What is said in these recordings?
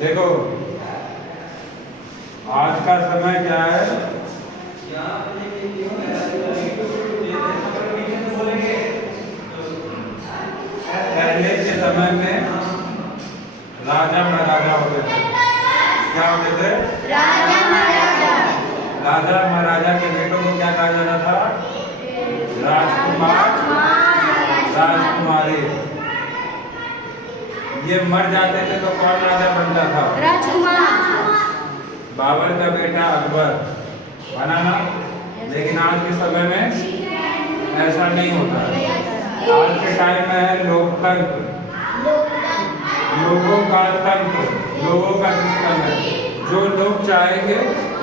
देखो आज का समय क्या है, पहले के समय में राजा महाराजा होते थे। क्या होते थे? राजा महाराजा। राजा महाराजा के बेटों को क्या कहा जाता था? राजकुमार, राजकुमारी। ये मर जाते थे तो कौन राजा बनता था? राजकुमार। बाबर का बेटा अकबर बना ना। लेकिन आज के समय में ऐसा नहीं होता है। आज के टाइम में है लोकतंत्र, लोगों का तंत्र, लोगों का सिस्टम है। जो लोग चाहेंगे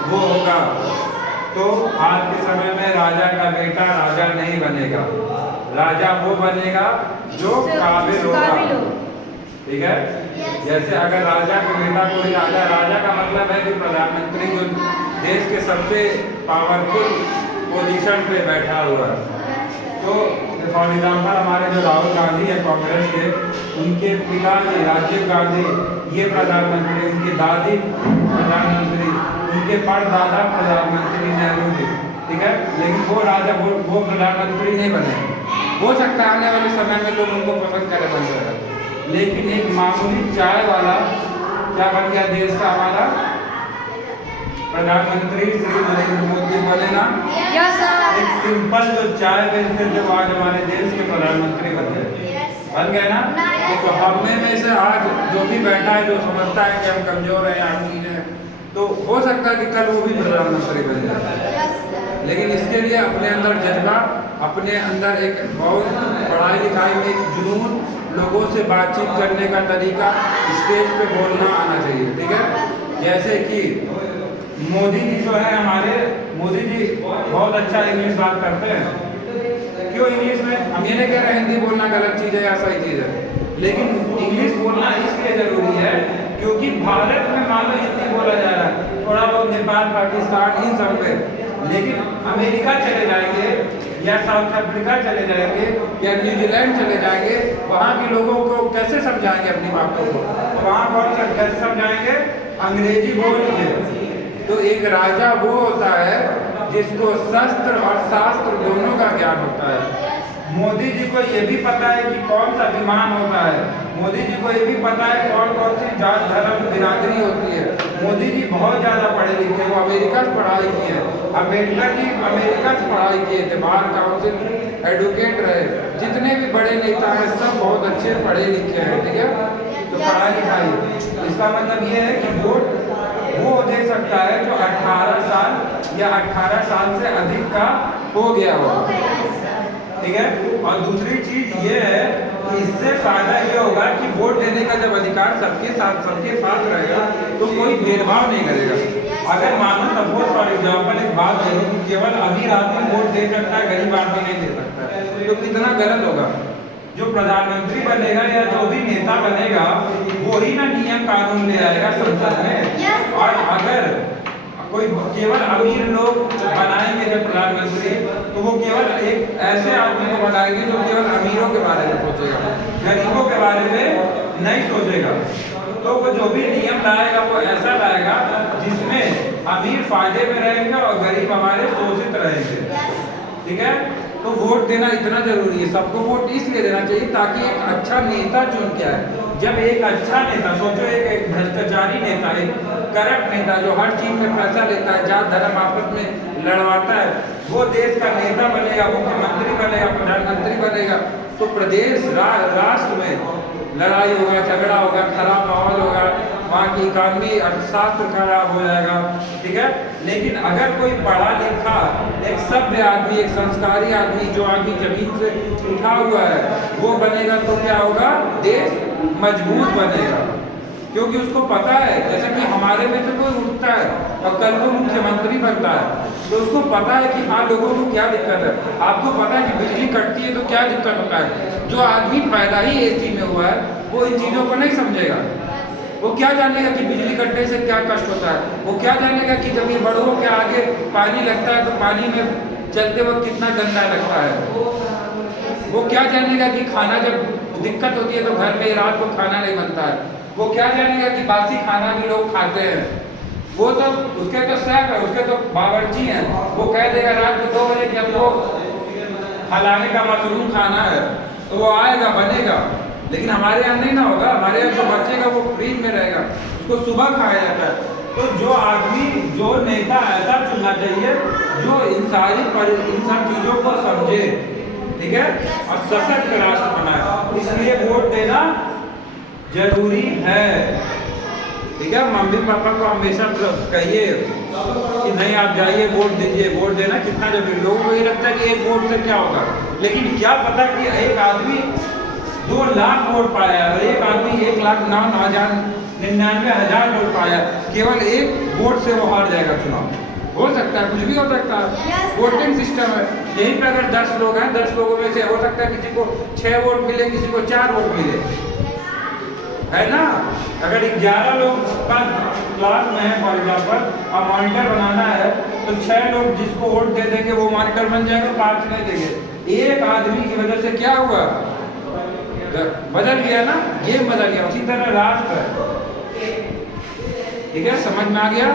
वो होगा। तो आज के समय में राजा का बेटा राजा नहीं बनेगा, राजा वो बनेगा जो काबिल होगा। ठीक है। जैसे अगर राजा का बेटा कोई राजा, राजा का मतलब है कि प्रधानमंत्री जो देश के सबसे पावरफुल पोजीशन पे बैठा हुआ है। तो फॉर एग्जाम्पल हमारे जो राहुल गांधी है कांग्रेस के, उनके पिताजी राजीव गांधी ये प्रधानमंत्री, उनकी दादी प्रधानमंत्री, उनके परदादा प्रधानमंत्री नेहरू जी। ठीक है। लेकिन वो राजा वो प्रधानमंत्री नहीं बने। हो सकता है आने वाले समय में लोग उनको पसंद करें बन जाएगा। लेकिन एक मामूली चाय वाला क्या बन गया देश का हमारा प्रधानमंत्री श्री नरेंद्र मोदी बने ना। एक सिंपल जो चाय बेचते थे वो आज हमारे देश के प्रधानमंत्री बन गए ना। तो हमने में से आज जो भी बैठा है जो समझता है कि हम कमजोर हैं, आदमी हैं, तो हो सकता है कि कल वो भी प्रधानमंत्री बन जाए। लेकिन इसके लिए अपने अंदर जज्बा, अपने अंदर एक बहुत पढ़ाई लिखाई में एक जुनून, लोगों से बातचीत करने का तरीका, स्टेज पे बोलना आना चाहिए। ठीक है। जैसे कि मोदी जी जो है हमारे, मोदी जी बहुत अच्छा इंग्लिश बात करते हैं। क्यों इंग्लिश में? हम ये नहीं कह रहे हिंदी बोलना गलत चीज़ है या सही चीज़ है, लेकिन इंग्लिश बोलना इसलिए जरूरी है क्योंकि भारत में मान लो हिंदी बोला जा रहा है, थोड़ा बहुत नेपाल, पाकिस्तान, इन सब में। लेकिन अमेरिका चले जाएंगे या साउथ अफ्रीका चले जाएंगे या न्यूजीलैंड चले जाएंगे, वहाँ के लोगों को कैसे समझाएंगे अपनी बातों को? वहाँ कौन सा कैसे समझाएंगे? अंग्रेजी बोल के। तो एक राजा वो होता है जिसको शस्त्र और शास्त्र दोनों का ज्ञान होता है। मोदी जी को ये भी पता है कि कौन सा विमान होता है, मोदी जी को ये भी पता है कौन कौन सी जात धर्म बिरादरी होती है। मोदी जी बहुत ज़्यादा पढ़े लिखे, वो अमेरिका से पढ़ाई की है। अम्बेडकर जी अमेरिका से पढ़ाई किए थे, बार काउंसिल एडवोकेट रहे। जितने भी बड़े नेता हैं सब बहुत अच्छे पढ़े लिखे हैं। ठीक है। तो पढ़ाई लिखाई इसका मतलब ये है कि वोट वो दे सकता है जो 18 साल या 18 साल से अधिक का हो गया हो। ठीक है। और दूसरी चीज ये है कि इससे फायदा ये होगा कि वोट देने का जब अधिकार सबके साथ रहेगा तो कोई भेदभाव नहीं करेगा। अगर मानो सपोज फॉर एग्जाम्पल एक बात करो कि केवल अमीर आदमी वोट दे सकता है, गरीब आदमी नहीं दे सकता है, तो कितना गलत होगा। जो प्रधानमंत्री बनेगा या जो भी नेता बनेगा वो ही ना नियम कानून ले आएगा संसद में। और अगर कोई केवल अमीर लोग बनाएंगे जब प्रधानमंत्री, तो वो केवल एक ऐसे आदमी को बनाएंगे जो केवल अमीरों के बारे में सोचेगा, गरीबों के बारे में नहीं सोचेगा। तो वो जो भी नियम लाएगा वो ऐसा लाएगा जिसमें अमीर फायदे में रहेंगे और गरीब हमारे शोषित रहेंगे। ठीक है। तो वोट देना इतना जरूरी है। सबको वोट इसलिए देना चाहिए ताकि एक अच्छा नेता चुन के आए। जब एक अच्छा नेता, सोचो एक भ्रष्टाचारी नेता, एक करप्ट नेता जो हर चीज में पैसा लेता है, जात धर्म आपस में लड़वाता है, वो देश का नेता बनेगा, मुख्यमंत्री बनेगा, प्रधानमंत्री बनेगा, तो प्रदेश राष्ट्र में लड़ाई होगा, झगड़ा होगा, खराब माहौल होगा, वहाँ की इकानमी अर्थशास्त्र खराब हो जाएगा। ठीक है। लेकिन अगर कोई पढ़ा लिखा एक सभ्य आदमी, एक संस्कारी आदमी, जो आदमी जमीन से उठा हुआ है वो बनेगा, तो क्या होगा? देश मजबूत बनेगा। क्योंकि उसको पता है, जैसे कि हमारे में से कोई उठता है और कल को मुख्यमंत्री बनता है तो उसको पता है कि हाँ लोगों को क्या दिक्कत है। आपको पता है कि बिजली कटती है तो क्या दिक्कत होता है। जो आदमी पैदा ही एसी में हुआ है वो इन चीज़ों को नहीं समझेगा। वो क्या जानेगा कि बिजली कटने से क्या कष्ट होता है। वो क्या जानेगा कि जब ये बड़ों के आगे पानी लगता है तो पानी में चलते वक्त कितना गंदा लगता है। वो क्या जानेगा कि खाना जब दिक्कत होती है तो घर में रात को खाना नहीं बनता है। वो क्या जानेगा कि बासी खाना भी लोग खाते हैं। वो तो उसके तो शेफ है, उसके तो बावर्ची हैं। वो कह देगा रात को 2 बजे कि हमको फलाने का मशरूम खाना है, तो वो आएगा बनेगा। लेकिन हमारे यहाँ नहीं ना होगा। हमारे यहाँ जो बचेगा वो फ्रीज में रहेगा, उसको सुबह खाया जाता है। तो जो आदमी, जो नेता ऐसा चुनना चाहिए जो इन सब चीजों को समझे, ठीक है, और सशक्त राष्ट्र बनाए। इसलिए वोट देना जरूरी है, ठीक है। मम्मी पापा को हमेशा कहिए कि नहीं आप जाइए वोट दीजिए, वोट देना कितना जरूरी। लोगों को ये लगता है कि एक वोट से क्या होगा, लेकिन क्या पता कि एक आदमी 2 लाख वोट पाया और एक आदमी 1,99,000 वोट पाया, केवल एक वोट से वो हार जाएगा चुनाव। हो सकता है, कुछ भी हो सकता है। वोटिंग सिस्टम है। यहीं पे अगर 10 लोग हैं, 10 लोगों में से हो सकता है किसी को 6 वोट मिले, किसी को 4 वोट मिले, है ना। अगर 11 लोग का क्लास में है फॉर एग्जाम्पल, और मॉनिटर बनाना है, तो 6 लोग जिसको वोट दे देंगे वो मॉनिटर बन जाएगा, 5 नहीं देंगे। एक आदमी की वजह से क्या हुआ, बदल गया ना, ये बदल गया। उसी तरह राष्ट्र है, ठीक है, समझ में आ गया।